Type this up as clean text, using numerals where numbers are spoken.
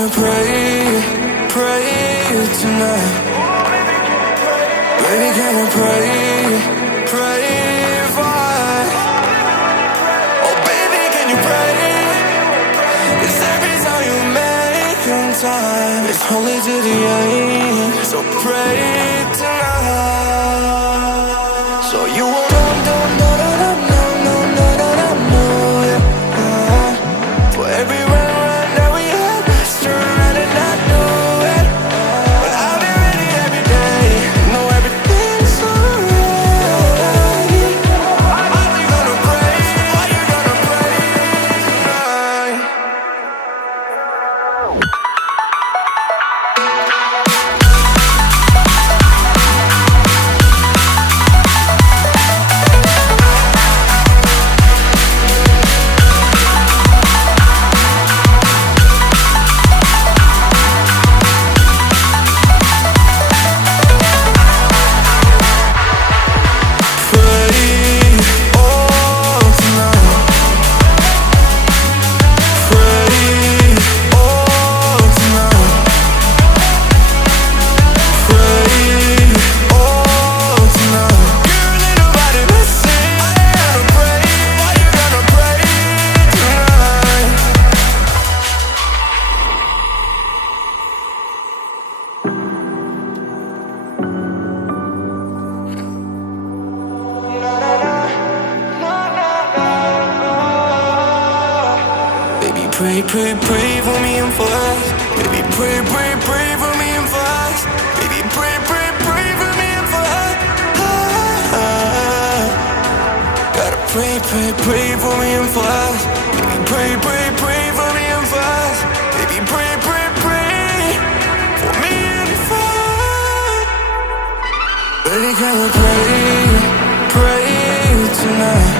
you pray, pray tonight? Baby, can you pray, pray for us? Oh baby, can you pray? It's every time you make in time. It's only to the end, so pray tonight. So you won't for every run that we had, let's turn around and not do it. But I'll be ready every day, know everything's alright. Are you gonna pray? Are you gonna pray tonight? Pray, pray, pray for me and for us. Baby, pray, pray, pray for me and for us. Baby, pray, pray, pray for me and for us. Gotta pray, pray, pray for me and for us. Baby, pray, pray, pray for me and for us. Baby, pray, pray, pray for me and for us. Baby, can you pray, pray tonight?